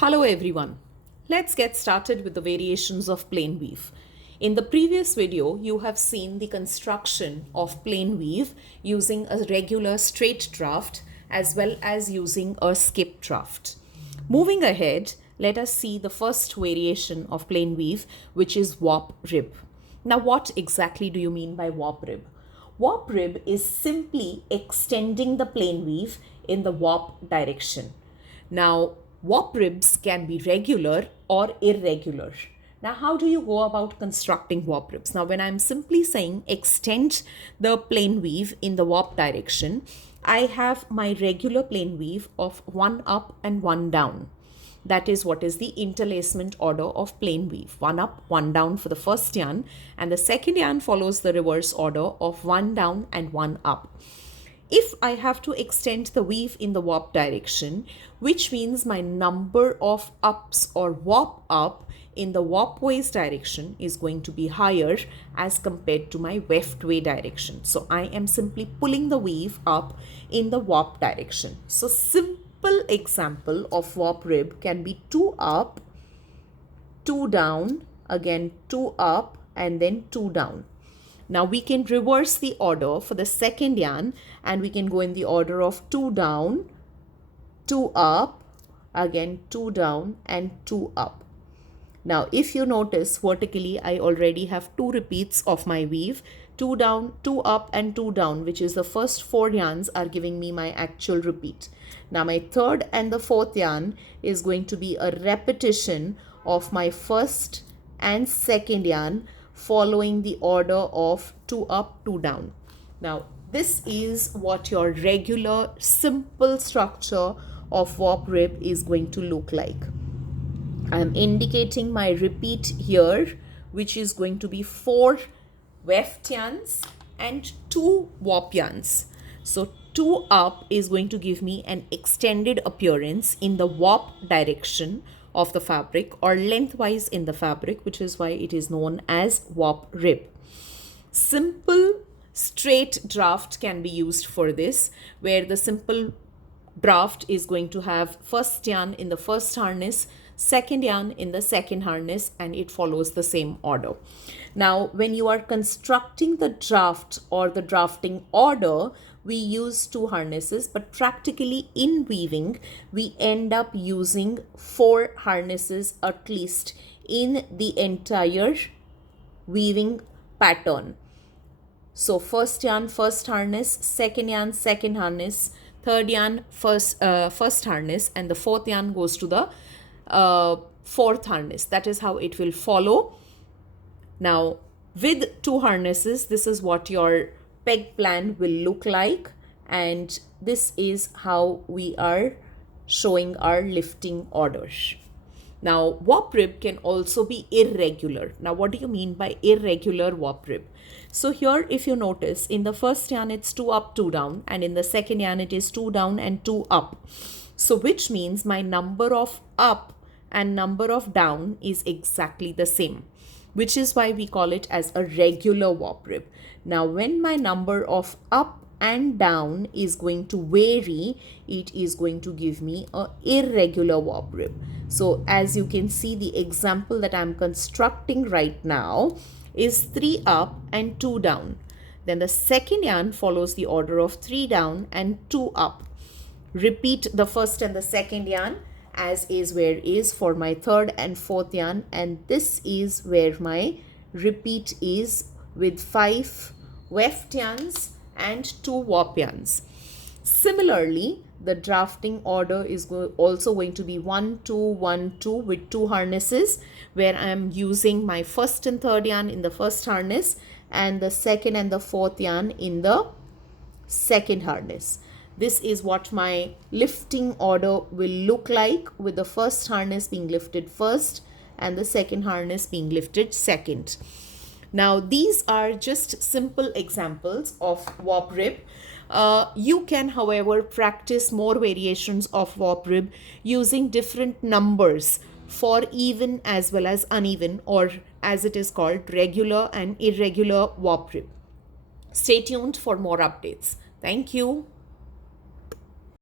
Hello everyone. Let's get started with the variations of plane weave. In the previous video, you have seen the construction of plane weave using a regular straight draft as well as using a skip draft. Moving ahead, let us see the first variation of plane weave, which is warp rib. Now, what exactly do you mean by warp rib? Warp rib is simply extending the plane weave in the warp direction. Now, warp ribs can be regular or irregular. Now, how do you go about constructing warp ribs? Now, when I'm simply saying extend the plane weave in the warp direction, I have my regular plane weave of one up and one down. That is what is the interlacement order of plane weave. One up, one down for the first yarn, and the second yarn follows the reverse order of one down and one up. If I have to extend the weave in the warp direction, which means my number of ups or warp up in the warpways direction is going to be higher as compared to my weftway direction. So I am simply pulling the weave up in the warp direction. So simple example of warp rib can be 2 up, 2 down, again 2 up and then 2 down. Now we can reverse the order for the second yarn and we can go in the order of 2 down, 2 up, again 2 down and 2 up. Now if you notice vertically, I already have 2 repeats of my weave, 2 down, 2 up and 2 down, which is the first 4 yarns are giving me my actual repeat. Now my third and the fourth yarn is going to be a repetition of my first and second yarn following the order of 2 up, 2 down. Now, this is what your regular simple structure of warp rib is going to look like. I am indicating my repeat here, which is going to be 4 weft yarns and 2 warp yarns. So 2 up is going to give me an extended appearance in the warp direction of the fabric or lengthwise in the fabric, which is why it is known as warp rib. Simple straight draft can be used for this, where the simple draft is going to have first yarn in the first harness, second yarn in the second harness, and it follows the same order. Now, when you are constructing the draft or the drafting order, we use 2 harnesses, but practically in weaving, we end up using 4 harnesses at least in the entire weaving pattern. So first yarn, first harness, second yarn, second harness, third yarn, first harness, and the fourth yarn goes to the fourth harness. That is how it will follow. Now, with 2 harnesses, this is what your peg plan will look like, and this is how we are showing our lifting orders. Now, warp rib can also be irregular. Now, what do you mean by irregular warp rib? So here, if you notice, in the first yarn it's 2 up, 2 down, and in the second yarn it is 2 down and 2 up. So which means my number of up and number of down is exactly the same, which is why we call it as a regular warp rib. Now, when my number of up and down is going to vary, it is going to give me a irregular warp rib. So as you can see, the example that I'm constructing right now is 3 up and 2 down. Then the second yarn follows the order of 3 down and 2 up. Repeat the first and the second yarn as is where is for my third and fourth yarn, and this is where my repeat is with 5 weft yarns and 2 warp yarns. Similarly, the drafting order is also going to be 1 2 1 2 with 2 harnesses, where I am using my first and third yarn in the first harness and the second and the fourth yarn in the second harness. This is what my lifting order will look like, with the first harness being lifted first and the second harness being lifted second. Now, these are just simple examples of warp rib. You can, however, practice more variations of warp rib using different numbers for even as well as uneven, or as it is called, regular and irregular warp rib. Stay tuned for more updates. Thank you.